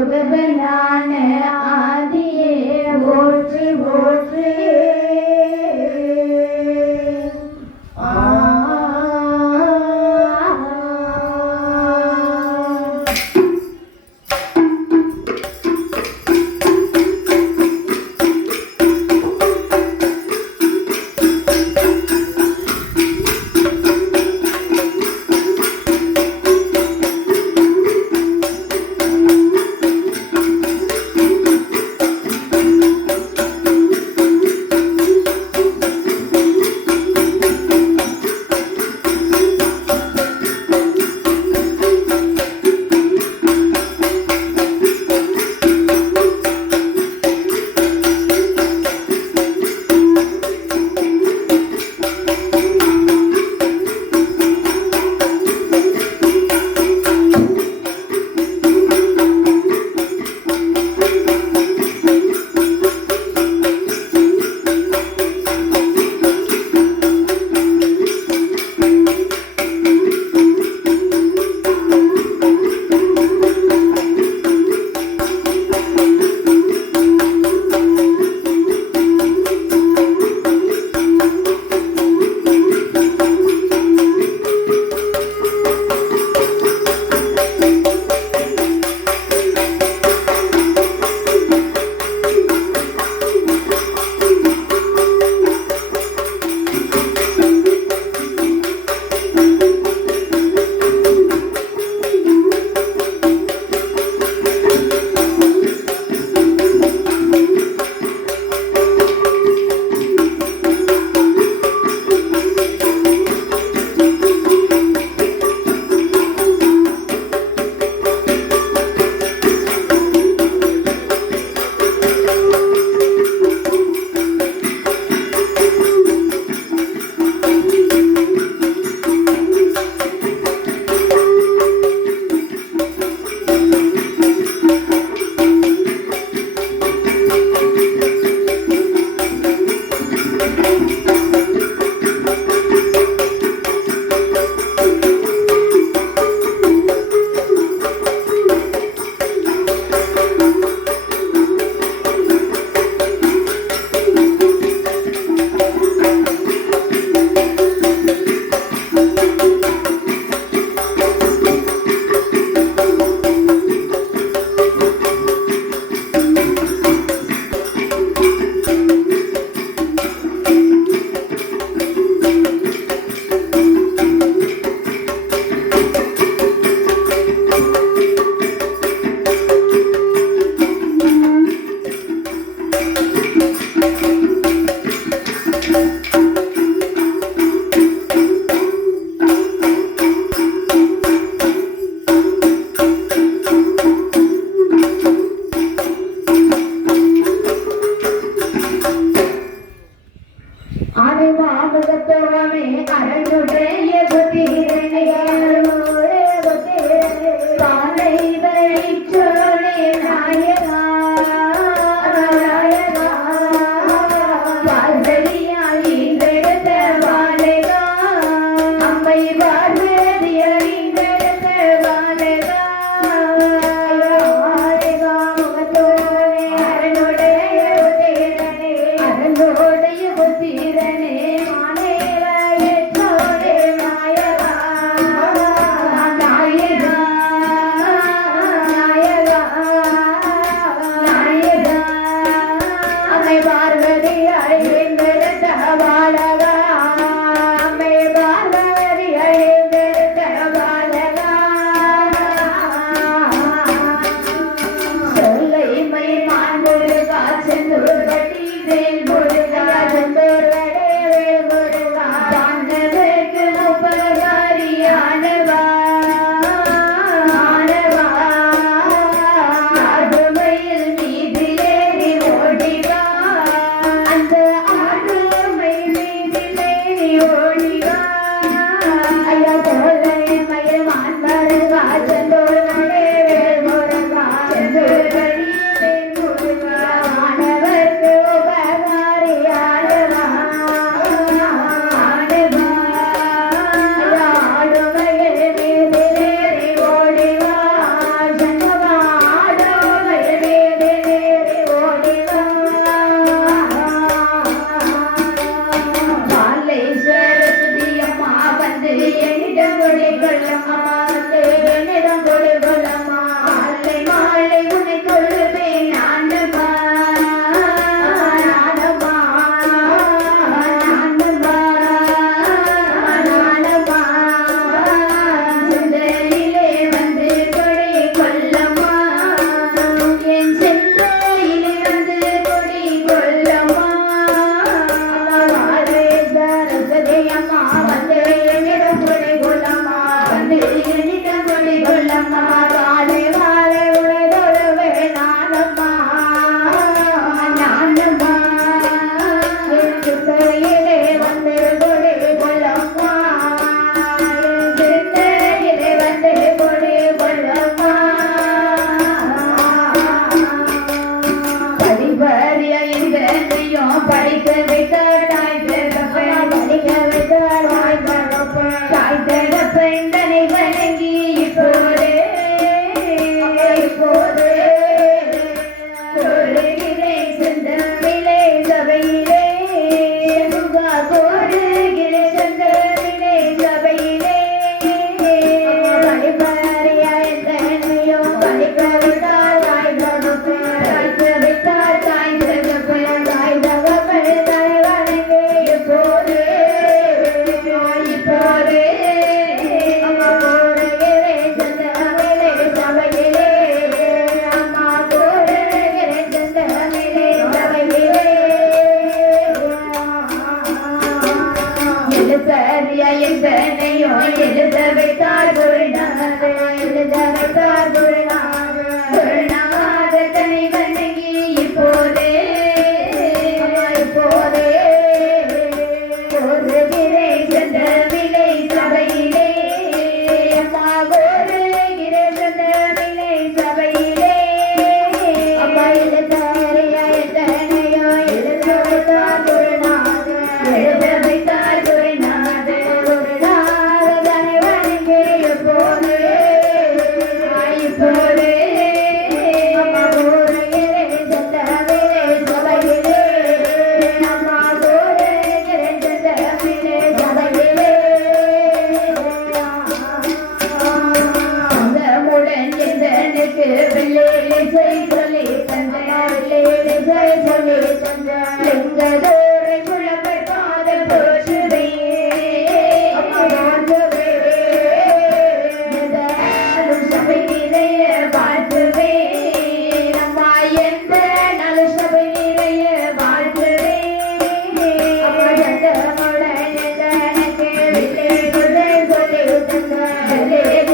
முருகனான ஆதியே போற்றி போற்றி. அம்மா காலை மாலை உழைதொழுவே நானம்மா நானம்மா சிந்தையிலே வந்து கொடி கொள்ளம்மா சிந்தையிலே வந்து கொடி கொள்ளம்மா படிப்பறிய இந்தனையும் படிக்க வைத்த தாய் தகப்ப படிக்க வைத்த தாய் தகப்ப இந்தனை வணங்கி இப்போதே கோருகிறேன் செந்தமிழே சபையிலே கோருகிறேன் செந்தமிழே சபையிலே படிப்பறிய இந்தனையும் படிக்க வைத்தார் தாய் தகப்ப படிக்க வைத்தார் தாய் தகப்ப தாய் தகப்ப தாய் வணங்கி இப்போதே இப்போதே அம்மா கோருகிறேன் செந்தமிழே சபையிலே அம்மா கோருகிறேன் செந்தமிழே சபையிலே எழுத்தறிய எந்தனையும் எழுத வைத்தார் குருநாத எழுத வைத்தார் குருநாத குருநாத தனி வணங்கி இப்போதே இப்போதே கோருகிறேன் செந்தமிழே சபையிலே அம்மா கோருகிறேன் செந்தமிழே சபையிலே அம்மா எழுத்தறிய எந்தனையும் எழுத வைத்தார் குருநாத எழுத வைத்தார் குருநாத குருநாத தனி வணங்கி இப்போதே இப்போதே அம்மா கோருகிறேன் செந்தமிழே சபையிலே அம்மா கோருகிறேன் செந்தமிழே சபையிலே அங்கமுடன் எந்தனுக்கு வெள்ளிசை சொல்லி தந்த வெள்ளிசை சொல்லி தந்த லிங்கதோரை குளங்கள் காதல் போற்றுவே சபை நிறைய வாழ்த்துவே அம்மா எந்த நல சபை நிறைய வாழ்த்துவே அங்கமுடன் எந்தனுக்கு வெள்ளிசை சொல்லி தந்த வெள்ளிசை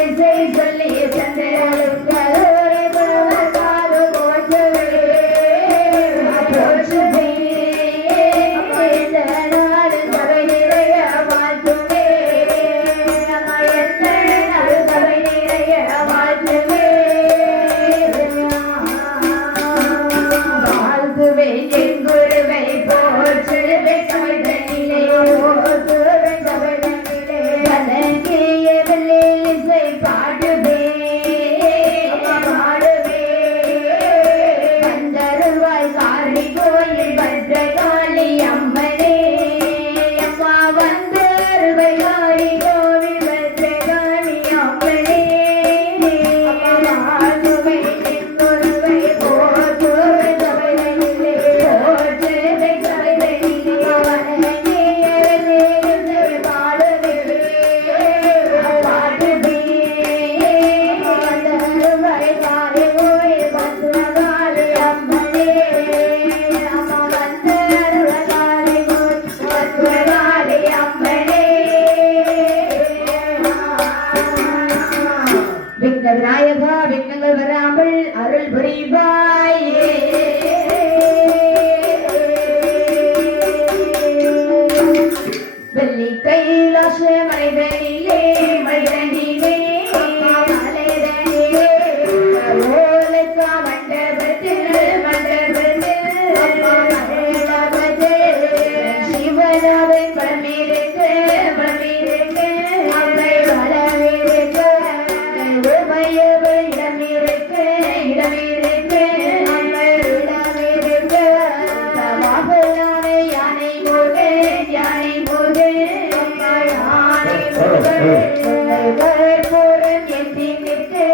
சொல்லி தந்த லிங்கதோரை குளங்கள் காதல் போற்றுவே போற்றுவே எந்த நாடு சபை நிறைய வாழ்த்துவே அம்மா எந்த நாடு சபை நிறைய வாழ்த்துவே வாழ்த்துவேன் என் குருவை போற்றுவே சபைதனிலே போற்றுவே சபைதனிலே வணங்கிய வெள்ளிசை பாடுவே பாடுவே வந்தருள்வாய் காரி கோயில் பத்ரகாளி அம்மனே அம்மா வந்தருள்வாய் காரி கோவில் பத்ரகாளி அம்மனே வாழ்த்துவே என் குருவை போற்றுவே சபைதனிலே போற்றுவே சபைதனிலே வணங்கிய வெள்ளிசை பாடுவே பாடுவே வந்தருள்வாய் காரி கோயில் பத்ரகாளி அம்மனே அம்மா வந்தருள்வாய் காரி கோயில் பத்ரகாளி அம்மனே விக்ன விநாயகா விக்னங்கள் வராமல் அருள் புரிவாயே வெள்ளி கைலாச மனிதனிலே மனிதனிலே மலைதனிலே ஓலக்கா மண்டபத்தில் மண்டபத்தில் சிவனாவை பரமிருக்கு பரமிருக்கு அம்மை வளமிருக்கு உமையவள் இடமிருக்கு இடமிருக்கு அம்மை இடமிருக்கு சமாபலானை யானை போது யானை போது அம்மா யானை போது போரும் எந்தி நிற்கு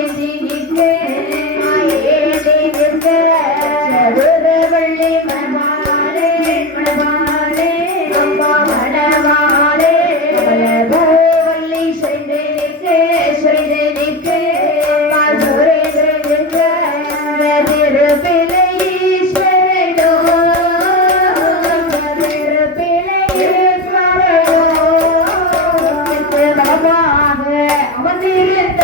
ஏந்தி நிற்க சதுரவள்ளி மணமாலே மணமாலே அம்மா மணமாலே வள்ளி செய்து நிற்க சுரேந்திர திருப்பிலை ஈஸ்வரனோ திருப்பிலை ஈஸ்வரனோ அமர்ந்திருந்த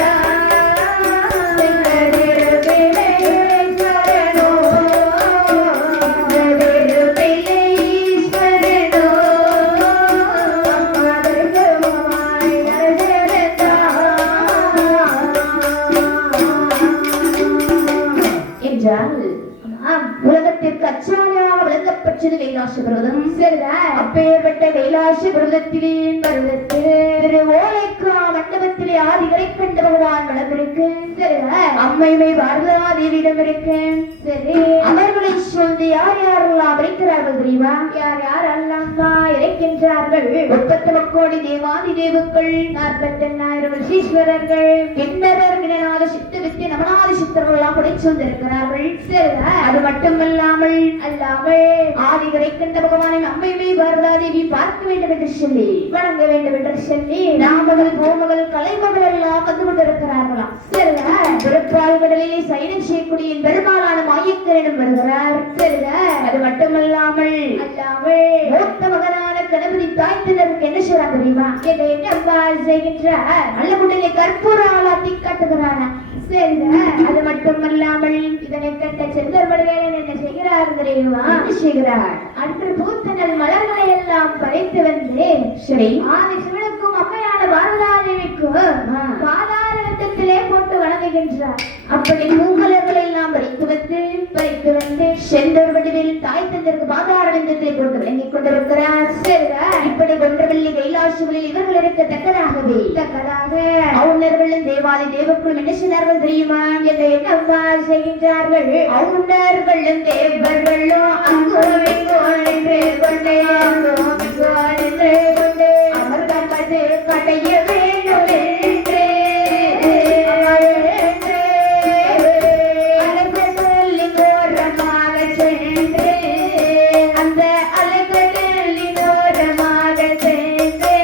என்றால் உலகத்திற்கு அச்சாரியாக விளங்கப்பட்டது கைலாச பர்வதம். அப்பேற்பட்ட கைலாச பர்வதத்திலே திரு ஓலைக்கா மண்டபத்திலே ஆதிகளை கண்ட பகவான் வளர்ந்திருக்கு. அம்மைமை பாரதா தேவியிடம் இருக்கு. அவர்களை சொல்லி யார் யாரெல்லாம் இறைக்கிறார்கள் தெரியுமா? யார் யார் அல்லாமா இறைக்கின்றார்கள்? 39 கோடி தேவாதி தேவுக்கள், 48,000 ரிஷீஸ்வரர்கள், கிண்ணறர், கிணநாத சித்த வித்திய நவநாத சித்தர்கள் எல்லாம் படைச்சு வந்திருக்கிறார்கள். அது மட்டுமல்லாமல் ஆதிகளை கண்ட பகவானின் அம்மைமை பாரதா தேவி பார்க்க வேண்டும் என்று சொல்லி வணங்க வேண்டும் என்று சொல்லி நாமகள் கோமகள் கலைமகள் எல்லாம் வந்து கொண்டிருக்கிறார்களாம். திருப்பால் கடலிலே சயனம் செய்யக்கூடிய பெருமாளான மாயக்கரனும் வருகிறார். அது மட்டுமல்லாமல் மூத்த மகனான கணபதி தாய்த்தனருக்கு என்ன செய்யறாங்க தெரியுமா? என்ன செய்கின்றார்? அல்லமுடனே கற்பூர ஆளாத்தி காட்டுகிறானா. அது மட்டுமல்லாமல் இதனை கண்ட செந்தர்மலையன் என்ன செய்கிறார் தெரியுமா? என்ன செய்கிறார்? அன்று பூத்தனல் மலர்களை எல்லாம் படைத்து வந்து ஆதி சிவனுக்கும் அம்மையான பாரதாதேவிக்கும் பாதாரத்திலே போட்டு வணங்குகின்றார். அப்படி பூமலர்களை எல்லாம் பறித்து வந்து செந்தூர் வடிவில் தாய் தந்தருக்கு பாதாரத்திலே போட்டு வணங்கிக் கொண்டிருக்கிறார். இப்படி ஒன்றவில்லை கைலாசுகளில் இவர்கள் இருக்கத்தக்கதாகவே அவுணர்களும் தேவாதி தேவர்களும் என்ன செய்தார்கள் தெரியுமா? என்ன என்னம்மா செய்கின்றார்கள்? அவுணர்களும் தேவர்களும் அவர்கள் கடைய வேண்டும் என்றே அலைகளின் ஓரமாக சென்று அந்த அலைகளின் ஓரமாக சென்று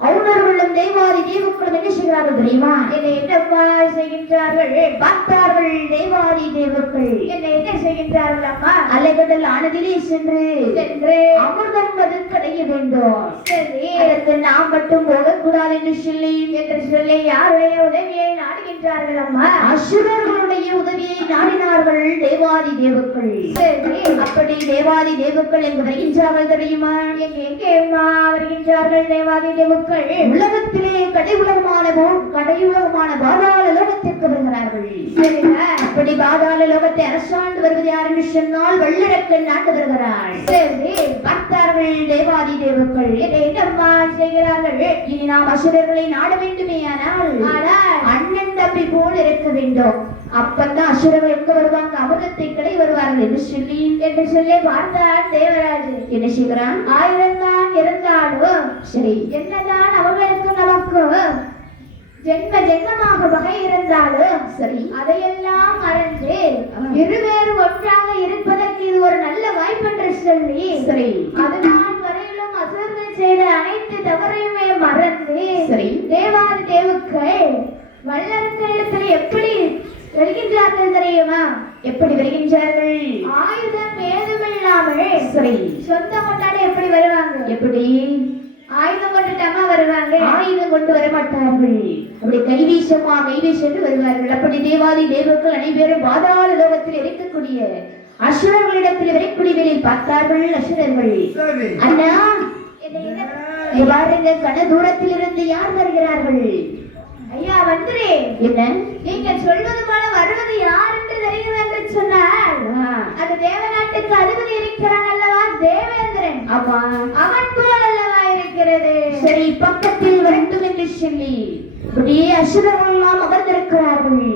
அவுணர்களும் தேவர்களும் தெரியுமா? என்னை என்னப்பா செய்கின்றார்கள்? பார்த்தார்கள் தேவாதி தேவர்கள் என்னை என்ன செய்கின்றார்கள்? அம்மா அலைகடல் ஆனதிலே சென்று அமிர்தம் அது கடைய வேண்டும். சரி, அதற்கு நாம் மட்டும் போகக்கூடாது என்று சொல்லி யாருடைய உதவியை நாடுகின்றார்கள்? அம்மா அசுரர்களுடைய உதவியை நாடினார்கள் தேவாதி தேவர்கள். சரி, அப்படி தேவாதி தேவர்கள் எங்கு வருகின்றார்கள் தெரியுமா? எங்கே வருகின்றார்கள் தேவாதி தேவர்கள்? உலகத்திலே கடையுலகமான பாதாள லோகத்திற்கு வருகிறார்கள். அப்படி பாதாள லோகத்தை அரசாண்டு வருவது யார் என்று சொன்னால் வெள்ளரக்கன் நாட்டு வருகிறார். சரி, பார்த்தார்கள் தேவாதி தேவர்கள் என்னம்மா செய்கிறார்கள்? இனி நாம் அசுரர்களை நாட வேண்டுமே, ஆனால் அண்ணன் தம்பி போல் இருக்க வேண்டும். அப்பதான் அசுரர்கள் எங்க வருவாங்க? அமிர்தத்தை கடை வருவார்கள் என்று சொல்லி பார்த்தார் தேவராஜ். என்ன செய்கிறான்? 1000 தான் இருந்தாலும் சரி, என்னதான் அவர்களுக்கு நமக்கு ஜென்மமாக வகை இருந்தாலும் சரி, அதையெல்லாம் மறந்து இருவேறு ஒன்றாக இருப்பதற்கு இது ஒரு நல்ல வாய்ப்பு என்று சொல்லி சரி, அதுதான் வரையிலும் அசுரர்கள் செய்த அனைத்து தவறையுமே மறந்து சரி, தேவாதி தேவுக்கள் வல்லரசத்தில் எப்படி வருகின்றார்கள் தெரியுமா? எப்படி வருகின்றார்கள்? ஆயுதம் ஏதுமில்லாமல் சரி, சொந்த கொண்டாட எப்படி வருவாங்க? எப்படி ஆயுதம் கொண்டுட்டாமா வருவாங்க? ஆயுதம் கொண்டு வர மாட்டார்கள். அப்படி கைவீசென்று வருவார்கள். அப்படி தேவாதி தேவர்கள் அனைவரும் பாதாள லோகத்தில் இருக்கக்கூடிய அசுரர்களிடத்தில் விரைக்குடிகளில் பார்த்தார்கள். அசுரர்கள் அண்ணா பாருங்க, கன தூரத்தில் இருந்து யார் வருகிறார்கள்? ஐயா வந்துரு. என்ன என்று சொல்லி அப்படியே அசுரர்கள் எல்லாம் அமர்ந்திருக்கிறார்கள்.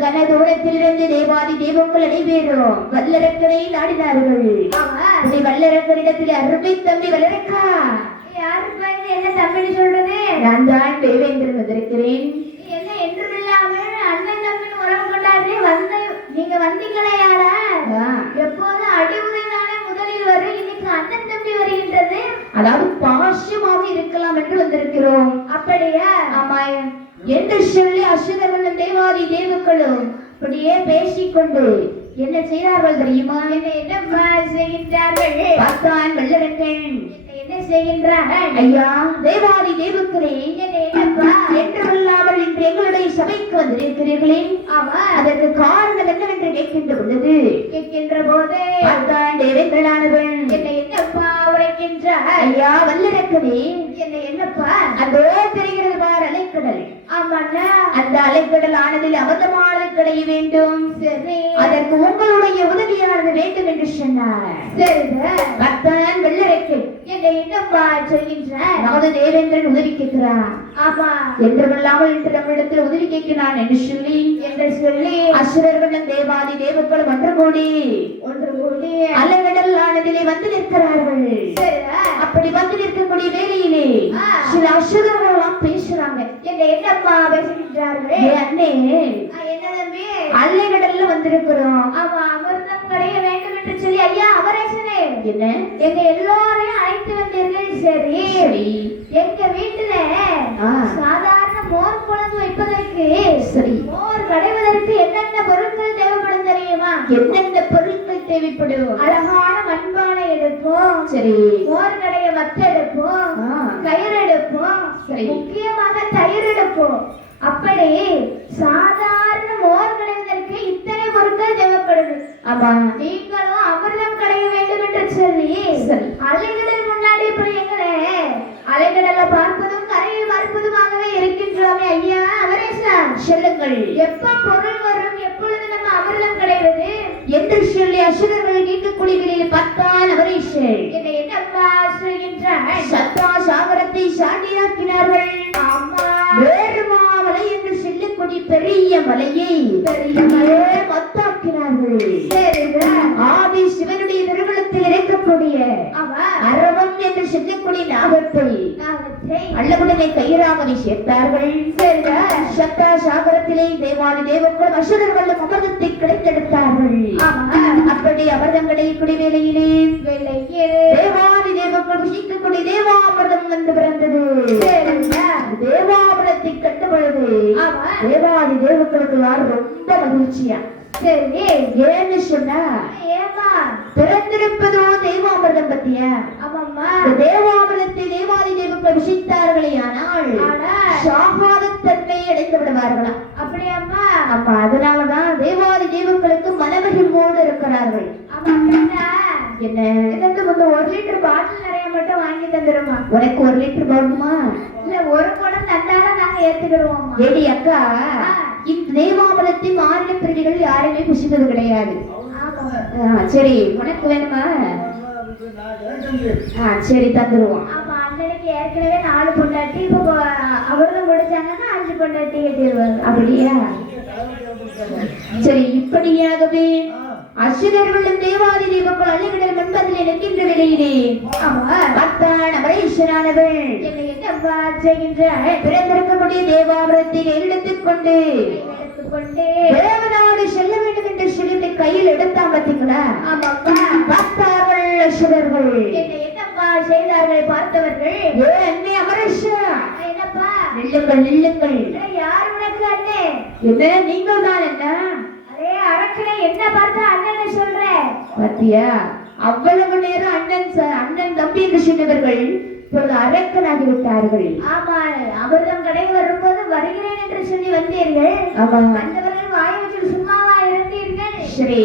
கன தூரத்திலிருந்து தேவாதி தேவங்கள் அனைவரும் வல்லரக்கனை நாடினார்கள். வல்லரக்கனிடத்தில் அருமை தம்பி வல்லரக்கா, என்ன தம்பின்னு சொல்றது? நான் தான் தேவேந்திரன் வந்திருக்கிறேன். என்ன என்றும் இல்லாம அண்ணன் தம்பின்னு உறவு கொண்டாரு நீங்க வந்தீங்களே யாரா? எப்போதும் அடி உதைதானே முதலில் வரும், இன்னைக்கு அண்ணன் தம்பி வருகின்றது. அதாவது பாஷ்யமாக இருக்கலாம் என்று வந்திருக்கிறோம். அப்படியா? ஆமா என்று சொல்லி அசுரர்களும் தேவாதி தேவர்களும் அப்படியே பேசிக்கொண்டு என்ன செய்கிறார்கள் தெரியுமா? என்னப்பா செய்கின்றார்கள்? பார்த்தான் வல்லரக்கன். என்ன செய்கின்றார்கள்? ஐயா தேவாதி தேவர்களே, என்னப்பா என்றுள்ளாமல் இன்று எங்களுடைய சபைக்கு வந்திருக்கிறீர்களே, அதற்கு காரணம் என்னவென்று கேட்கின்ற போது பார்த்தான் தேவேந்திரனானவன் என்னப்பா உரைக்கின்றார்? ஐயா வல்லரக்கனே, என்னப்பா அதோ தெரிகிறது பார் அலைக்கடல். ஆமாண்ணா, அந்த அலைக்கடல் ஆனதில் அமிர்தமானது கிடைய வேண்டும். சரி, அதற்கு உங்களுடைய உதவியானது வேண்டும் என்று சொன்னார். பக்தன் வெள்ளரைக்கு என்னப்பா சொல்கின்றார்? அதாவது தேவேந்திரன் உதவி கேட்கிறான். ஆமா, என்றுமில்லாமல் இன்று நம்மிடத்தில் உதவி கேட்கிறான் என்று சொல்லி அசுரர்களும் தேவாதி தேவர்களும் ஒன்று கூடி அலைக்கடல் ஆனதிலே வந்து நிற்கிறார்கள். அப்படி வந்து நிற்கக்கூடிய வேலையிலே சில அசுரர்கள் எல்லாம் பேசுறாங்க. என்னப்பா பேசுகின்றார்கள்? அண்ணே, அலைக்கடல்ல வந்திருக்கிறோம். ஆமா, அமிர்தம் கிடைக்க வேண்டும் என்று சொல்லி ஐயா அபரேசனே என்ன எங்க எல்லோரையும் அழைத்து வந்தீர்கள். சரி, எங்க வீட்டுல சாதாரண மோர் குழம்பு வைப்பதற்கு, சரி, மோர் கடைவதற்கு என்னென்ன பொருட்கள் தேவைப்படும் தெரியுமா? என்னென்ன பொருட்கள் தேவைப்படும்? அழகான மண்பானை எடுப்போம், சரி, மோர் கடைய மத்த எடுப்போம், கயிறு எடுப்போம், முக்கியமாக தயிர் எடுப்போம். அப்படி சாதாரண மோர் கடைவதற்கு இத்தனை பொருட்கள் தேவைப்படுது. ஆமா, நீங்களும் அமிர்தம் கடைய வேண்டும் என்று சொல்லி அலைகளில் முன்னாடி போய் எங்களே அலைகடலை பார்ப்பதும் கரையை பார்ப்பதுமாகவே இருக்கின்றோமே ஐயா அபரேசா, சொல்லுங்கள், எப்ப பொருள் வரும், எப்பொழுது நம்ம அமிர்தம் கிடைவது என்று சொல்லி அசுரர்கள் கேட்கக்கூடியவர்களில் பார்த்தான் அபரேசன். என்னப்பா சொல்கின்றார்? சத்தா சாகரத்தை சாண்டியாக்கினார்கள். ஆமா, வேறுமா மலை என்று சொல்லக்கூடிய பெரிய மலையை மத்தாக்கினார்கள். ஆதி சிவனுடைய திருமணத்தில் இருக்கக்கூடிய அரவம் என்று சொல்லக்கூடிய நாகத்தை அல்லவுடனே கயிறாமலை சேர்த்தார்கள். சத்தா சாகரத்திலே தேவாதி தேவர்கள் அசுரர்களும் அமிர்தத்தை கிடைத்தெடுத்தார்கள். அப்படி அமிர்தம் கிடைக்கக்கூடிய வேளையிலே தேவாதி தேவர்கள் புசிக்கக்கூடிய தேவாமிர்தம் வந்து பிறந்தது. தேவாமிரத்தை கண்ட பொழுது தேவாதி தேவர்களுக்கு ரொம்ப மகிழ்ச்சியா. சரி, ஏன்னு சொன்னா பிறந்திருப்பதோ தேவாமிர்தம் பத்தியா? ஆமாம்மா, தேவாமிரத்தை தேவாதி தேவர்கள் விஷித்தார்களே ஆனால் சாகாத தன்மை அடைந்து விடுவார்களாம். அப்படியாம்மா? அப்ப அதனாலதான் தேவாதி தேவர்களுக்கு மனமகிழ்வோடு இருக்கிறார்கள். என்ன, இதற்கு வந்து 1 லிட்டர் பாட்டில் நிறைய மட்டும் வாங்கி தந்துருமா? உனக்கு 1 லிட்டர் போடுமா? இல்ல, ஒரு குடம் தந்தாலும் நாங்க ஏத்துக்கிடுவோம். ஏடி அக்கா, இந்த தேவாமிரத்தை மாநில பிரதிகள் யாருமே புசித்தது கிடையாது. சரி, உனக்கு வேணுமா? சரி, தந்துருவோம். ஆமா, அண்ணனுக்கு ஏற்கனவே 4 பொண்டாட்டி, இப்போ அவர்களும் முடிச்சாங்கன்னா 5 பொண்டாட்டி கட்டிடுவாங்க. அப்படியா? சரி, இப்படியாகவே அசுரர்களும் தேவாதி தேவர்கள் அலைகடல் மண்பதிலே நிற்கின்ற வேளையிலே பக்தான் அபரேசனானவள் என்னப்பா செய்கின்றார்? பிறந்திருக்கக்கூடிய தேவாமிரத்தை எடுத்துக் கொண்டு தேவநாடு செல்ல வேண்டும் என்று சொல்லிட்டு கையில் எடுத்தான். பார்த்தீங்களா? பார்த்தார்கள் அசுரர்கள். என்னப்பா செய்தார்கள் பார்த்தவர்கள்? அண்ணே அபரேசா, என்னப்பா? நில்லுங்கள், நில்லுங்கள். யார் உனக்கு அண்ணே? என்ன, நீங்கள் தான்? என்ன அரக்கனை என்ன பார்த்தா அண்ணன் சொல்ற? பாத்தியா, அவ்வளவு நேரம் அண்ணன் தம்பி என்று சொன்னவர்கள் இப்பொழுது அரக்கனாகி விட்டார்கள். ஆமா, அமிர்தம் கடை வரும்போது வருகிறேன் என்று சொல்லி வந்தீர்கள். வந்தவர்கள் வாய் வச்சு சும்மாவா இருந்தீர்கள்? சரி,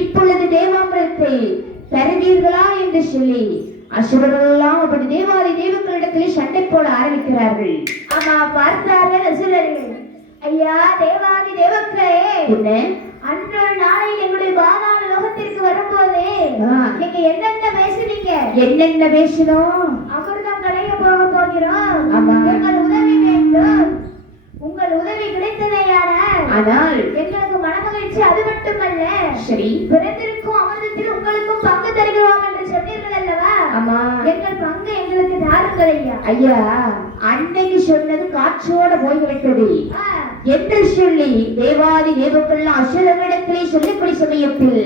இப்பொழுது தேவாமிரத்தை தருவீர்களா என்று சொல்லி அசுரர்கள் எல்லாம் அப்படி தேவாதி தேவர்களிடத்திலே சண்டை போட ஆரம்பிக்கிறார்கள். ஆமா, பார்த்தார்கள் அசுரர்கள். ஐயா தேவாதி தேவர்களே, என்ன அன்றொரு நாளை எங்களுடைய பாதாள லோகத்திற்கு வரும்போது நீங்க என்னென்ன பேசுனீங்க? என்னென்ன பேசணும்? அமிர்தம் கடைய போக போகிறோம், உங்கள் உதவி சொல்லுங்கள் ஐயா. ஐயா, அன்னைக்கு சொன்னது காற்றோட போய்விட்டது ஆ, என்று சொல்லி தேவாதி தேவர்கள் அசுரர்களிடத்திலே சொல்லக்கூடிய சமயத்தில்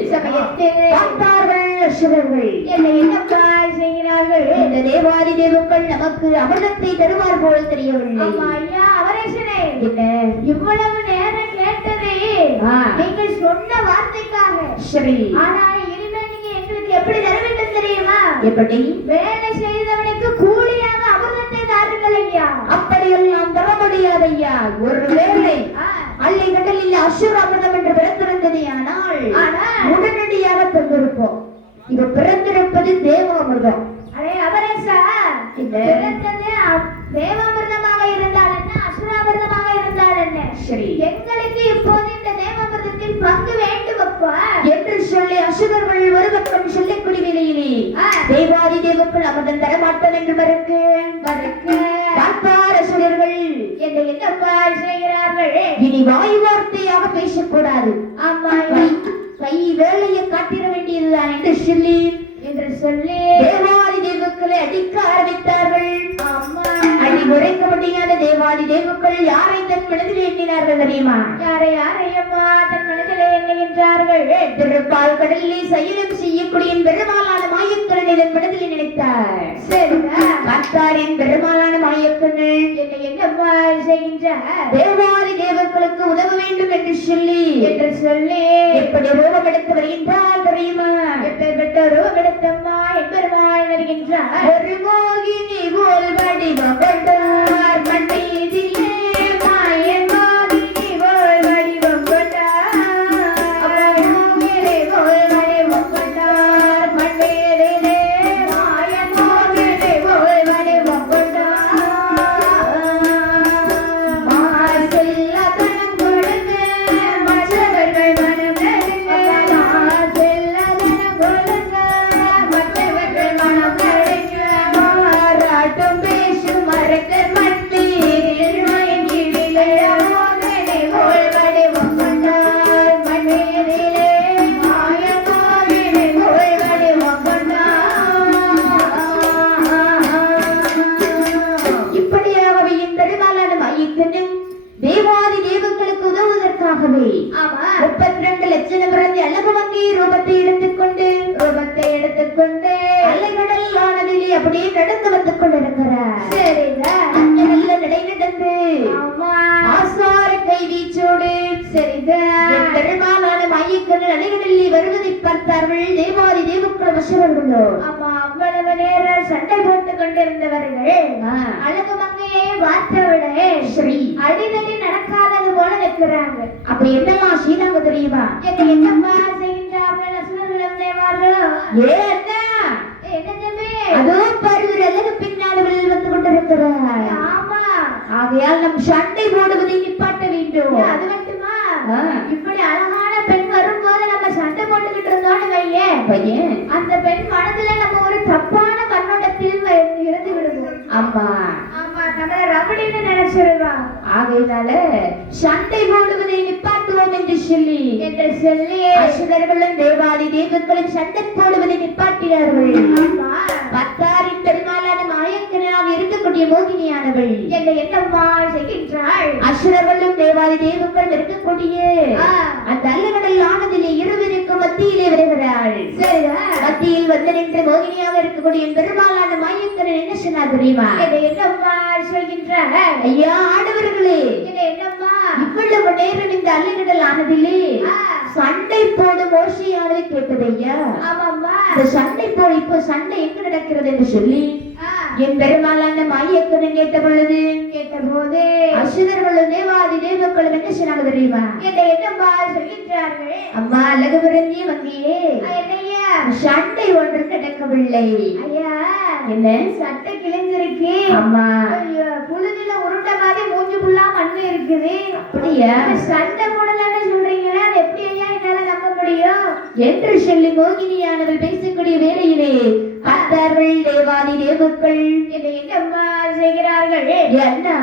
பார்த்தார்கள் அசுரர்கள். என்னை என்னப்பா செய்கிறார்கள்? இந்த தேவாதி தேவர்கள் நமக்கு அமிர்தத்தை தருவார் போல் தெரியவில்லை. ஆமா ஐயா, அவரேசனே, என்ன? இவ்வளவு நேரம் கேட்டதே ஆ. நீங்கள் சொன்ன வார்த்தைக்காக. சரி, ஆனா இனிமேல் நீங்க எங்களுக்கு எப்படி தர வேண்டும் தெரியுமா? எப்படி? வேலை செய்தவனுக்கு கூலியாக அமிர்தத்தை தாருங்கள் ஐயா. அப்படியெல்லாம் தர முடியாது ஐயா. ஒருவேளை ஆ, அல்லை கடலில் அசுர அமிர்தம் என்று பிறந்திருந்ததே ஆனால் ஆனால் உடனடியாக தந்திருப்போம். இது பிறந்திருப்பது தேவ அமிர்தம். அடே அவரேசா, என்ன? பிறந்தது தேவாமிர்தமாக இருந்தால் என்ன, அசுராமிர்தமாக இருந்தால் என்ன? சரி, எங்களுக்கு இப்போது இந்த தேவாமிர்தத்தில் பங்கு வேண்டும் அப்பா என்று சொல்லி அசுரர்கள் ஒரு பக்கம் சொல்லக்கூடிய வேளையிலே ஆ. தேவாதி தேவர்கள் அமிர்தம் தரமாட்டோம் என்று மறுக்க பார்த்தார் அசுரர்கள். என்னை என்னப்பா செய்கிறார்கள்? இனி வாய் வார்த்தையாக பேசக்கூடாது. ஆமா கை வேலையை காட்டிட வேண்டியதுதான் என்று சொல்லி தேவாதி தேவக்களை அடிக்க ஆரம்பித்தார்கள். அம்மா, அடி உரைக்க முடியாத தேவாதி தேவக்கள் யாரை தன் மனதில் எண்ணினார்கள் தெரியுமா? யாரையம்மா தன் மனதிலே எண்ணுகின்றார்கள்? திருப்பால் கடலில் சயனம் செய்யக்கூடிய பெருமாளான மாயக்கரனை தன் மனதில் நினைத்தார். சரிதா, கர்த்தாரின் பெருமாளான மாயக்கரன் என்னை என்னப்பா செய்கின்றார்? தேவாதி தேவர்களுக்கு உதவ வேண்டும் என்று சொல்லி எப்படி ரூபம் எடுத்து வருகின்றார் தெரியுமா? எப்பேற்பட்ட ரூபெடுத்தம்மா எப்பெருமாள் வருகின்றார்? ஒரு மோகினி போல் வடிவம் கொண்டார் மண்ணீதிலே மாய மோகினி போல் வடிவம் கொண்டார். மோகினி போல் வடிவம் கொண்டார், மண்ணீரிலே மாய மோகினி போல் வடிவம் கொண்டார். மாசெல்லாதனம் கொடுங்க மற்றவர்கள் மனம் நடுங்க. செல்லதனம் கொடுங்க, மற்றவர்கள் மனம் கழிங்க. மாறாட்டம் பேசும் அரக்கர் மண்ணீரில் மயங்கிடிலே மோகினி போல் வடிவம் கொண்டார், மண்ணீரிலே மாய மோகினி போல் வடிவம் கொண்டார். இப்படியாகவே என் பெருமாளான மாயக்கண்ணன் தேவாதி தேவர்களுக்கு உதவுவதற்காகவே ஆமா, 32 லட்சம் பிறந்த அழகு வங்கி ரூபத்தை எடுத்துக்கொண்டு அலைகடல் ஆனதிலே அப்படியே நடந்து வந்து கொண்டிருக்கிறார். சரிதா, நல்ல நடை நடந்து ஆமா, ஆசார கை வீச்சோடு சரிதா, என் பெருமாளான மாயக்கண்ணன் அலைகடலில் வருவதை பார்த்தார்கள் தேவாதி தேவர்கள் அசுரர்களோ. ஆமா. அவ்வளவு நேரம் சண்டை போட்டுக் கொண்டிருந்தவர்கள் அழகு மங்கையை பார்த்தவுடனே சரி, அடிதடி நடக்காதது போல நிற்கிறாங்க. அப்ப என்னெல்லாம் செய்தாங்க தெரியுமா? என்னை என்னப்பா செய்கின்றார்கள் அசுரர்களும் தேவார்களும்? ஏன்னா என்ன தம்பி? அதோ பருவர் அழகு பின்னால் வந்து கொண்டிருக்கிறார். ஆமா, ஆகையால் நம் சண்டை போடுவதை நிப்பாட்ட வேண்டும். அது மட்டுமா? ஆ. இப்படி அழகான பெண் வரும்போது நம்ம சண்டை போட்டுக்கிட்டு இருந்தோம்னு வையேன், பையன், அந்த பெண் மனதுல நம்ம ஒரு தப்பான கண்ணோட்டத்தில் இருந்து விடுவோம். அம்மா, ஆமா, நம்மள ரபடின்னு நினைச்சிருவா. ஆகையினால சண்டை போடுவதை நிப்பாட்டுவோம் என்று சொல்லி அசுரர்களும் தேவாதி தேவர்களும் சண்டை போடுவதை நிப்பாட்டினார்கள். ஆமா, பத்தாரின் பெருமாளான மாயக்கனாக இருக்கக்கூடிய மோகினியானவள் என்னை என்னம்மா செய்கின்றாள்? அசுரர்களும் தேவாதி தேவர்கள் இருக்கக்கூடிய ஆ. அந்த அல்லகடல் ஆனதிலே இருவருக்கு மத்தியிலே வருகிறாள். சரிதா, மத்தியில் வந்து நின்று மோகினியாக இருக்கக்கூடிய பெருமாளான மாயக்கரன் என்ன சொன்னார் தெரியுமா? என்னை என்னம்மா சொல்கின்றாள்? ஐயா ஆடவர்களே, என்னை என்னம்மா? இவ்வளவு நேரம் இந்த அல்லகடல் ஆனதிலே ஆ. சண்டை போடும் ஓசையானது கேட்டது ஐயா. ஆமாம்மா. இந்த சண்டை போடு, இப்போ சண்டை எங்க நடக்கிறது என்று சொல்லி ஆ. என் பெருமாளான மாயக்கரன் கேட்டபோது அசுரர்களும் தேவாதி தேவர்களும் என்ன சொன்னாங்க தெரியுமா? என்னை என்னம்மா சொல்கின்றார்கள்? அம்மா அழகு பிறந்தே வந்தியே, என்னையா? சண்டை ஒன்று நடக்கவில்லை. ஐயா, என்ன? சட்டை கிழிஞ்சிருக்கு. அம்மா, ஐயோ, புழுதில உருண்ட மாதிரி மூஞ்சி ஃபுல்லா மண்ணு இருக்குது. அப்படியா? சண்டை போடலான்னு சொல்றீங்களா? அது எப்படி ஐயா என்னால நம்ப முடியும்? என்று சொல்லி மோகினியானவள் பேசக்கூடிய வேளையிலே அத்தார்கள் தேவாதி தேவர்கள் என்னை என்னம்மா செய்கிறார்கள்? அண்ணா,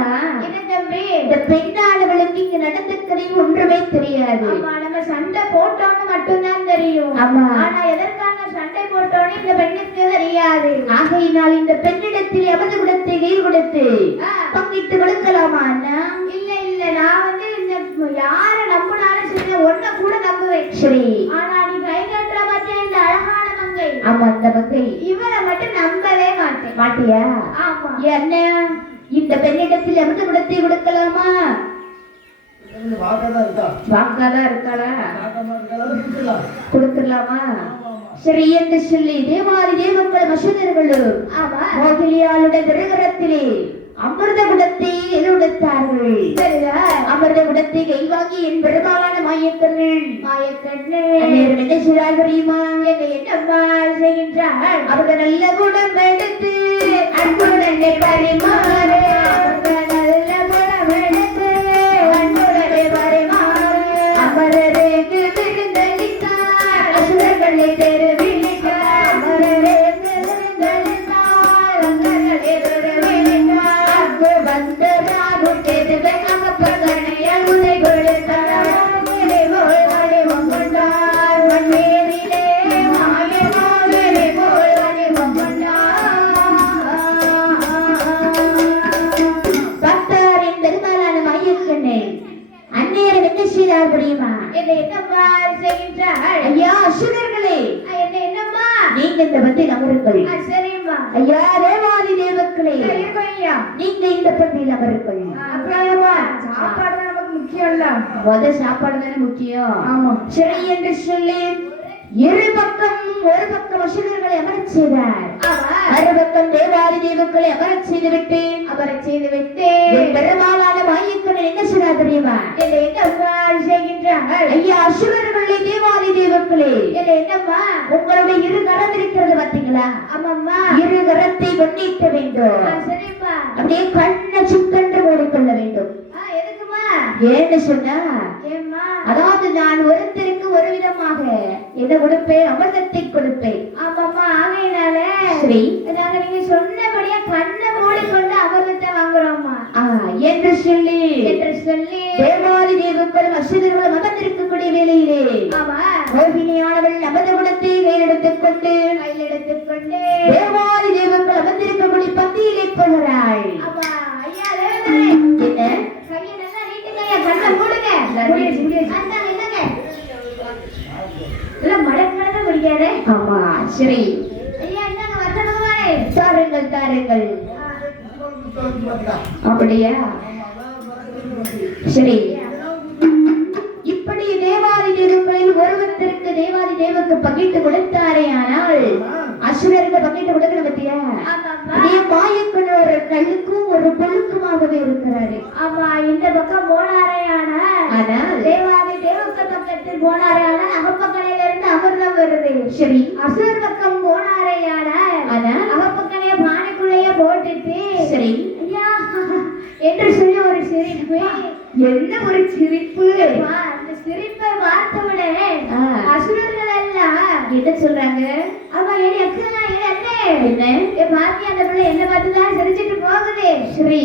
என்ன தம்பி? இந்த பெண்ணானவளுக்கு இங்கு நடந்தக்கதை ஒன்றுமே தெரியாது. ஆமா, நம்ம சண்டை போட்டோம்னு மட்டும்தான் தெரியும். ஆமா. ஆனா எதற்காக சண்டை போட்டோம் போட்டோன்னு இந்த பெண்ணுக்கு தெரியாது. ஆகையினால் இந்த பெண்ணிடத்தில் அமர்ந்த குடத்தை கையில் கொடுத்து பங்கிட்டு கொடுக்கலாமா அண்ணா? இல்ல இல்ல, நான் வந்து இந்த யார நம்பினாலும் சரி, ஒன்ன கூட நம்புவேன். சரி. ஆனா நீ கை காட்டுற பார்த்தா இந்த அழகான மங்கை, ஆமா இந்த மங்கை, இவளை மட்டும் நம்பவே மாட்டேன். மாட்டியா? ஆமா. என்ன இந்த பெண்ணிடத்தில் அமர்ந்த குடத்தை கொடுக்கலாமா? வாக்காதான் இருக்காளா? கொடுத்துடலாமா? சரி என்று சொல்லி தேவாதி தேவக்கள் மசூதர்களும் மோகிலியாளுடைய திருகரத்திலே அமிர்த குடத்தை எழுத்தார்கள். அமிர்த குடத்தை கைவாங்கி என் பெருமாளான மாயக்கண்ணன் நேரம் என்ன செய்தார் தெரியுமா? என்னம்மா செய்கின்றாள்? அவர்கள் நல்ல குடம் எடுத்து அன்புடனே பரிமாற, நல்ல குடம் எடுத்து அன்புடனே பரிமாற, அமரருக்கு விருந்தளித்தார், அசுரர்களை தெருவிழித்தார், அமரருக்கு விருந்தளித்தார், அசுரர்களை தெருவிழித்தார். அங்கு வந்த ராகுட்டெது அகப்பகனையால் உதை கொடுத்தார், போல் வடிவம் கொண்டார், மண்ணேரிலே மாயமோதிரை போல் வடிவம் கொண்டார். பக்தரின் பெருமாளான மாயக்கண்ணை அந்நேரம் என்ன செய்தார் தெரியுமா? என்னம்மா செய்கின்றாள்? ஐயா அசுரர்களே, என்னம்மா? நீங்க இந்த பந்தில் அமருங்கள். சரிம்மா. ஐயா தேவாதி தேவக்களே, ஐயா நீங்க இந்த பந்தில் அமருங்கள். அப்புறமா சாப்பாடு நமக்கு முக்கியம் இல்ல, சாப்பாடு தானே முக்கியம். ஆமா. சரி என்று சொல்லி இரு பக்கம் ஒரு பக்கம் அசுரர்களை அமரச் செய்தார், மறுபக்கம் தேவாதி தேவக்களை அமரச் செய்துவிட்டு என் பெருமாளான மாயக்கண்ணன் என்ன செய்தார் தெரியுமா? என்னம்மா செய்கின்றாள்? ஐயா அசுரர்களே தேவாதி தேவக்களே, என்னம்மா? உங்களுடைய இரு கரம் இருக்கிறது பார்த்தீங்களா? ஆமாம்மா. இரு கரத்தை கொண்டிட்ட வேண்டும். சரிப்பா. அப்படியே கண்ணை சுக்கென்று மூடிக்கொள்ள வேண்டும். எதுக்குமா? ஏன்னு சொன்னா, ஏம்மா? அதாவது நான் ஒருத்தருக்கு ஒரு விதமாக என்ன கொடுப்பேன்? அமிர்தத்தை கொடுப்பேன். ஆமாம்மா. ஆகையினால சரி, நாங்க நீங்க சொன்னபடியா கண்ணை மூடிக்கொண்டு அமிர்தத்தை வாங்குறோம்மா என்று சொல்லி தேவாதி தேவக்களும் அசுரர்களும் அமர்ந்திருக்கக்கூடிய வேளையிலே ஆமா மோகினியானவள் அமிர்த குடத்தை கையில் எடுத்துக்கொண்டு தேவாதி தேவக்கள் அமர்ந்திருக்கக்கூடிய பந்தியிலே போகிறாள். ஆமா. ஐயா தேவதே, என்ன கையை நல்லா நீட்டுங்க, கண்ணை மூடுங்க. அந்தாங்க இல்லங்க, இல்ல மடக்கு முடியாது. ஆமா சரி. ஐயா இந்தாங்க வர்த்தகமானே, தாருங்கள் தாருங்கள். அப்படியா? சரி. இப்படி தேவாதி தேவக்களில் ஒருவத்திற்கு தேவாதி தேவக்கு பங்கிட்டு கொடுத்தாரே, ஆனால் அசுரருக்கு பங்கிட்டு கொடுக்கல பத்தியா? அதே மாயக்கண்ணு ஒரு கல்லுக்கும் ஒரு பொழுக்குமாகவே இருக்கிறாரு. ஆமா. இந்த பக்கம் போனாரையான தேவாதி தேவக்க பக்கத்தில் போனாரையான அகப்பக்கனையில இருந்து அமிர்தம் வருது. சரி. அசுரர் பக்கம் போனாரையான அகப்பக்கனைய பானைக்குள்ளேயே போட்டுட்டு சரி ஐயா என்று சொல்லி ஒரு சிரிப்பு. என்ன ஒரு சிரிப்பு! அந்த சிரிப்பை பார்த்தவுடனே அசுரர்கள் எல்லாம் என்ன சொல்றாங்க? ஆமா என்ன பாத்தி அந்த பிள்ளை என்ன பார்த்துதான் சிரிச்சிட்டு போகுது. சரி.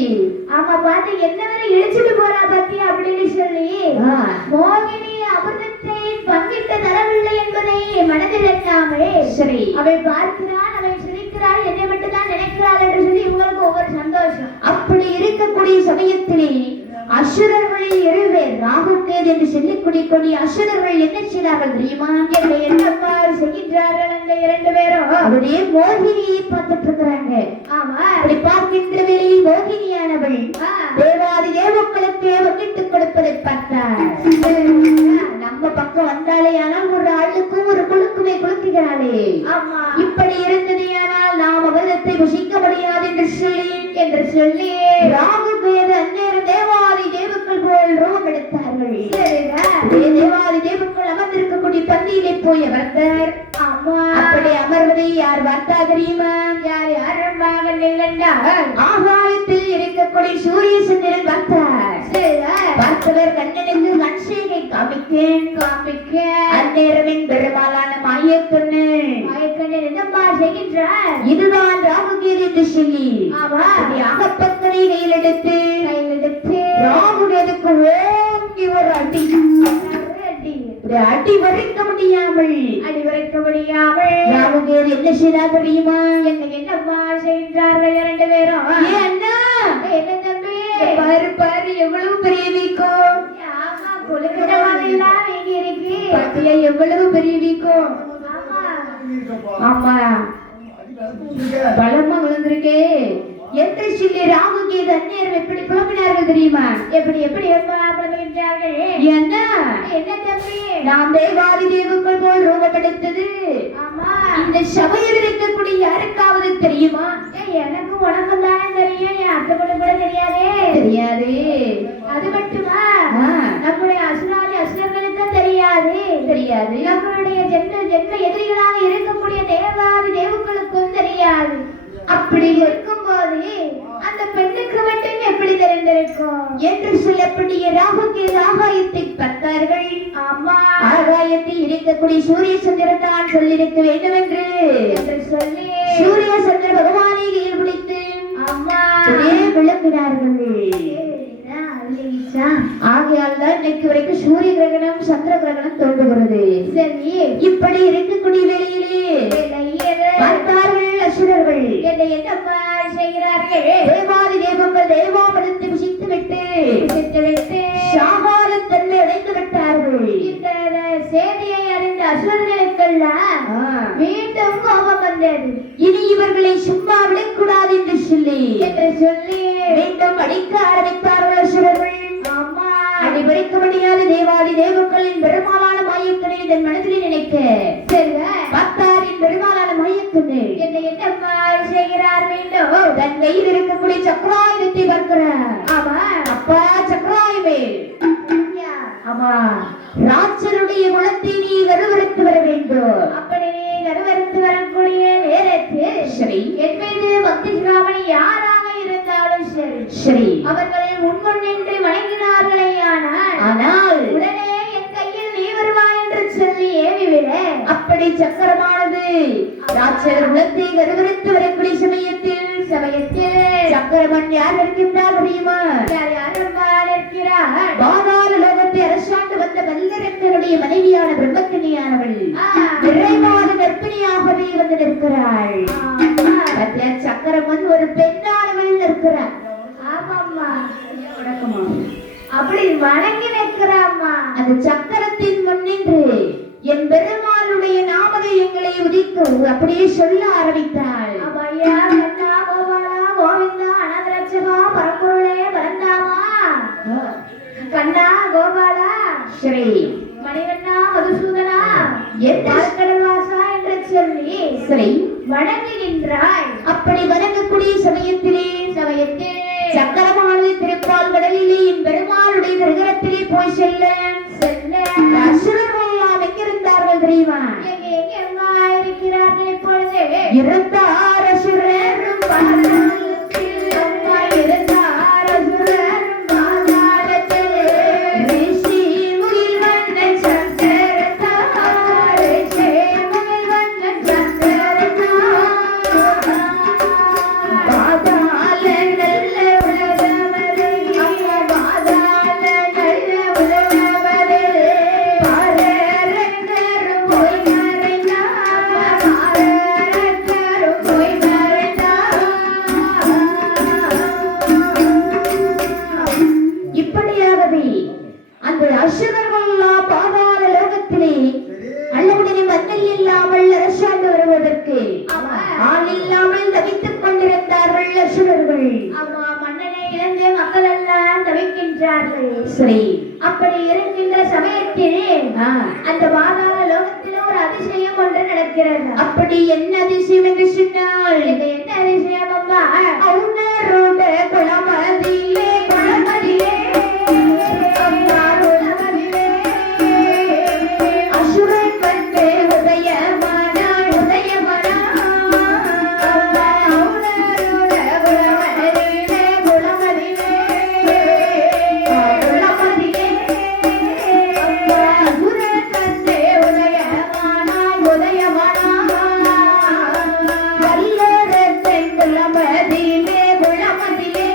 ஆமா பார்த்து என்ன வரை இழிச்சிட்டு போறா பாத்தி அப்படின்னு சொல்லி மோகினி அமிர்தத்தை பங்கிட்டு தரவில்லை என்பதை மனதில் எண்ணாமே சரி அவள் பார்க்கிறாள், அவள் சிரிக்கிறாள், என்னை மட்டும் தான் நினைக்கிறாள் என்று சொல்லி இவங்களுக்கு ஒவ்வொரு சந்தோஷம். அப்படி இருக்கக்கூடிய சமயத்திலே அசுரர்களில் இருவர் ராகுகேது என்று சொல்லிக்கூடிய அசுரர்கள் என்ன செய்தார்கள் தெரியுமா? என்னப்பா செய்கின்றார்கள் அந்த இரண்டு பேரும்? அப்படியே மோகினியை பார்த்துட்டு இருக்கிறாங்க. ஆமா. அப்படி பார்க்கின்ற வேளையில் மோகினியானவள் தேவாதி தேவக்களுக்கு வகிட்டுக் கொடுப்பதை பார்த்தார். நம்ம பக்கம் வந்தாலே ஆனால் ஒரு ஆளுக்கும் ஒரு குழுக்குமே குழுக்குகிறாளே. ஆமா. இப்படி இருந்தது ஆனால் நாம் அமிர்தத்தை புசிக்க முடியாது என்று சொல்லி ராகுகேது அந்நேரம் தேவாதி தேவக்கள் போல் ரூபம் எடுத்தார்கள். தேவாதி தேவக்கள் அமர்ந்திருக்கக்கூடிய பந்தியிலே போய் அமர்ந்தார். அப்படி அமர்வதை யார் பார்த்தா தெரியுமா? யார் யாருமாக நிகழ்ந்தார்? ஆகாயத்தில் இருக்கக்கூடிய சூரிய சந்திரன் பார்த்தார். பார்த்தவர் கண்ணனுக்கு கண்சேகை காமிக்க அந்நேரவின் பெருமாளான மாயக்கண்ணு என்னப்பா செய்கின்றார்? இதுதான் ராகுகேது என்று சொல்லி அகப்பக்கனை கையில் எடுத்து ராகுகேதுக்கு ஓங்கி ஒரு அடி வரைக்க முடியாமல் ராகுகேது இப்பொழுது என்ன செய்தார் தெரியுமா? என்னம்மா செய்கிறார்கள் இரண்டு பேரும்? அண்ணா என்ன தம்பி? பாரு பாரு எவ்வளவு பெரிய வீக்கம். ஆமா, கொழுக்கட்டை மாதிரிலாம் வீங்கி இருக்கு. பாத்தியா எவ்வளவு பெரிய வீக்கம். ஆமா பலமா விழுந்திருக்கே என்று சொல்லி ராகுக்கு இது அந்நேரம் எப்படி புலம்பினார்கள் தெரியுமா? எப்படி எப்படி புலம்புகின்றார்கள்? என்ன தம்பி? நாம் தேவாதி தேவுக்கள் போல் ரூபப்படுத்தது ஆமா, இந்த சபையில் இருக்கக்கூடிய யாருக்காவது தெரியுமா? எனக்கு உனக்கு தானே தெரியும், என் அத்தை பொண்ணு கூட தெரியாதே. தெரியாது. அது மட்டுமா, நம்முடைய அசுராதி அசுரர்களுக்கும் தெரியாது. தெரியாது. நம்மளுடைய ஜென்ம எதிரிகளாக இருக்கக்கூடிய தேவாதி தேவுக்களுக்கும் தெரியாது. அப்படி இருக்கும்போது அந்த பெண்ணுக்கு மட்டும் எப்படி தெரிந்திருக்கும் என்று சொல்லக்கூடிய ராகுக்கு ஆகாயத்தை பார்த்தார்கள். அம்மா, ஆகாயத்தில் இருக்கக்கூடிய சூரிய சந்திரன் தான் சொல்லியிருக்க வேண்டும் என்று சொல்லி சூரிய சந்திர பகவானை கையில் பிடித்து அம்மா விளம்பினார்கள். ஆகையால் தான் இன்னைக்கு வரைக்கும் சூரிய கிரகணம் சந்திர கிரகணம் தோன்றுகிறது. சரி, இப்படி இருக்கக்கூடிய வேளையிலே பார்த்தார்கள் அசுரர்கள். என்னம்மா செய்கிறார்கள்? தேவாதி தேவங்கள் தேவாபலத்தை விசித்து விட்டு சாகார தன்மை அடைந்து விட்டார்கள். இந்த செய்தியை அறிந்த அசுரர்களுக்கெல்லாம் மீண்டும் கோபம் வந்தது. இனி இவர்களை சும்மா விடக்கூடாது என்று சொல்லி மீண்டும் அடிக்க ஆரம்பித்தார்கள் அசுரர்கள். அம்மா, அடிபறிக்க முடியாத தேவாதி தேவக்களின் பெருமாளான மாயக்கனை இதன் மனதில் நினைக்க பத்தாரின் பெருமாளான மாயக்கனை என்னம்மா செய்கிறார்? மீண்டும் தன் கையில் இருக்கக்கூடிய சக்கராயுதத்தை பார்க்கிறார். ஆமா, அப்பா சக்கராயுமே, ஆமா ராட்சனுடைய குலத்தை நீ கருவறுத்து வர வேண்டும். அப்படி நீ கருவறுத்து வரக்கூடிய நேரத்தில் சரி, என் மீது பக்தி சிராமணி யாராக இருந்தாலும் சரி சரி, அவர்களை முன்முன் நின்று வணங்கினார்களே, ஆனால் உடனே என் கையில் நீ வருவாய் என்று சொல்லி ஏவிவிட. அப்படி சக்கரமானது ராட்சர் குலத்தை கருவறுத்து வரக்கூடிய சமயத்தில் சக்கரமன் யார் இருக்கின்றார் தெரியுமா? இருக்கிறார். பாதாள லோகத்தை அரசாண்டு வந்த வல்லரக்கனுடைய மனைவியான பிரம்மக்கன்னியானவள் நிறைவான கர்ப்பிணியாகவே வந்து நிற்கிறாள். சக்கரமன் ஒரு பெண்ணானவள் நிற்கிறார். ஆமாம்மா, வணக்கமா. அப்படி வணங்கி நிற்கிறாம்மா. அந்த சக்கரத்தின் முன்னின்று என் பெருமாளுடைய நாமதயங்களை உதித்து அப்படியே சொல்ல ஆரம்பித்தாள். ஐயா, கண்ணா, கோபாலா, கோவிந்தா, அனந்தரட்சகா, பரம்பொருளே, பரந்தாமா, கண்ணா, கோபாலா, ஸ்ரீ மணிவண்ணா, மதுசூதனா, கடல்வாசா என்று சொல்லி ஸ்ரீ வணங்குகின்றாய். அப்படி வணங்கக்கூடிய சமயத்தில் சக்கரமானது திருப்பால் கடலிலே என் பெருமாளுடைய திருகரத்திலே போய் செல்ல அசுரர்கள் எல்லாம் எங்கிருந்தார்கள் தெரியுமா? எங்க இருக்கிறார்கள் இப்பொழுது? இருந்தார் அசுரரும் பாதாளத்தில், அம்மா இருந்தார் அசுரரும் பாதாளத்தில். ரிஷி முகில் வண்ணன் சக்கரத்தார், ரிஷி முகில் வண்ணன் சக்கரத்தார். பாதாள நல்ல உலகமதே, அம்மா பாதாள நல்ல உலகமதே. பாரரக்கரும் போய் மறைந்தார், பாரரக்கரும் போய் மறைந்தார். இப்படியாகவே அந்த அசுரர்கள் எல்லாம் பாதாள லோகத்திலே அல்லவுடனே மன்னல் இல்லாமல் அரசாண்டு வருவதற்கு ஆள் இல்லாமல் தவித்துக் கொண்டிருந்தார்கள் அசுரர்கள். அம்மா, மன்னனை இழந்து மக்கள் எல்லாம் தவிக்கின்றார்கள். சரி, அப்படி இருக்கின்ற சமயத்தில் அந்த பாதாள லோகத்தில் ஒரு அதிசயம் ஒன்று நடக்கிறது. அப்படி என்ன அதிசயம் என்று சொன்னால், என்ன அதிசயம் அம்மா? அவுணரோட குலமதியிலே குலமதியிலே அம்மா குலமதியிலே அசுரன் வந்து உதயமானாள் உதயமானாள். அம்மா அவுணரோட குலமதியிலே குலமதியிலே குலமதியிலே அம்மா அசுரன் வந்து உதயமானாள் உதயமானாள். வல்லரசன் குலமதியிலே குலமதியிலே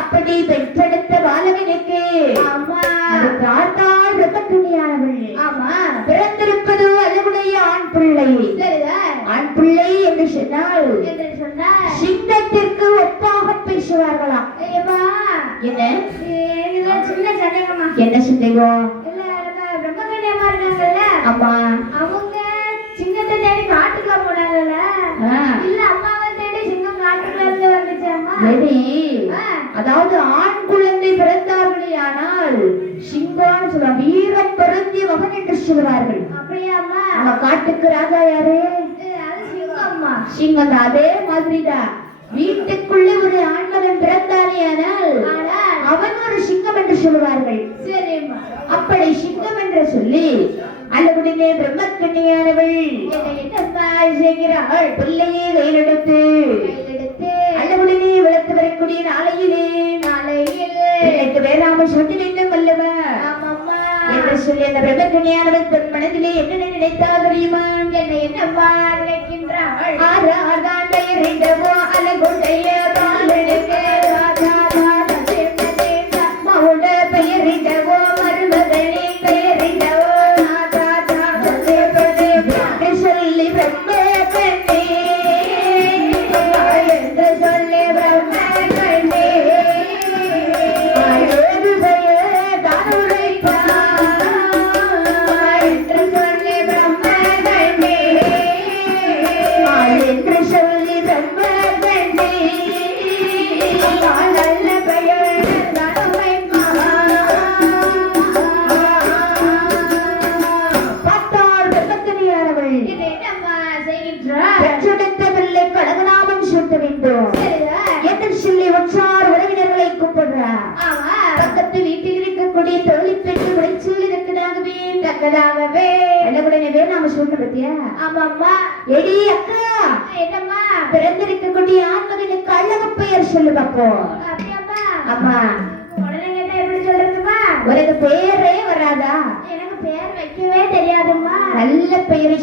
அப்படி பெற்றெடுத்த பாலகனுக்கு ஆமா அது பார்த்தால் பிரம்மக்கன்னியானவள் ஆமா பிறந்திருப்பது அழகுடைய ஆண் பிள்ளை. சரிதான் ஆண் பிள்ளை என்று சொன்னால் என்று சொன்னார் சிங்கத்திற்கு ஒப்பாக பேசுவார்களாம். ஐயம்மா என்ன இதுல சின்ன சந்தேகமா என்ன சந்தேகம்? இல்ல நம்ம பிரம்மகன்னியம்மா இருக்காங்கல்ல அம்மா அவங்க சிங்கத்தை தேடி காட்டுக்குள்ள போனாங்கல்ல ஆ. இல்ல அம்மாவை தேடி சிங்கம் காட்டுக்குள்ள இருந்து வந்துச்சாமா சரி. ஆ. அதாவது ஆண் குழந்தை பிறந்தார்களே ஆனால் சிங்கான்னு சொல்லுவாங்க. வீரம் பொருந்திய மகன் என்று சொல்லுவார்கள். அப்படியாம்மா நம்ம காட்டுக்கு ராஜா யாரு? அது சிங்கம்மா சிங்கம் தான். அதே மாதிரிதான் வீட்டுக்குள்ளே ஒரு ஆண்மகன் பிறந்தானே ஆனால் ஆனால் அவன் ஒரு சிங்கம் என்று சொல்லுவார்கள். சரிம்மா அப்படி சிங்கம் என்று சொல்லி அழகுடனே பிரம்மக்கன்னியானவள் என்னம்மா செய்கிறாள். பிள்ளையை கையிலெடுத்து கையிலெடுத்து அழகுடனே வளர்த்து வரக்கூடிய நாளையிலே நாளையில் எனக்கு வேறாமல் சொல்லி வேண்டும் அல்லவா ஆமாம்மா என்று சொல்லி அந்த பிரம்மக்கன்னியானவள் தன் மனதிலே என்ன நினைத்தால் தெரியுமா? என்னம்மா நினைக்கின்றாள் ஆறாதான் பெயரிடவோ அழகுடைய பாலனுக்கு மவுட பெயரிடவோ மருமகனே பெயரிடவோ என்று சொல்லி பிரம்மக்கன்னி என்று சொல்லி பிரம்மக்கன்னி ஏது பெயர் தான் உரைப்பார் என்று சொல்லி பிரம்மக்கன்னி என்று சொல்லி பிரம்மக்கன்னி நல்ல பெயர் தான் உரைப்பார். பார்த்தாள் பிரம்மக்கன்னியானவள் என்னம்மா செய்கின்றாள் பெற்றெடுத்த பிள்ளை கனகநாமம் சூட்ட வேண்டும் சரிதான் என்று சொல்லி உற்றார் உறவினர்களை கூப்பிடுறார். ஆமா பக்கத்து வீட்டில் இருக்கக்கூடிய தோழி பெற்று உடைச்சல் இருக்கிறாங்கவே தக்கதாகவே என்னுடனே நாம சூட்ட பத்தியா? ஆமாம்மா எடி அக்கா என்னம்மா பிறந்திருக்கக்கூடிய ஆண்மகனுக்கு அழகு பெயர் சொல்லு பாப்போம். அப்படியாம்மா அம்மா உடனே கேட்டா எப்படி சொல்றதுமா உனக்கு பேரே வராதா? எனக்கு பேர் வைக்கவே தெரியாதும்மா நல்ல பெயரை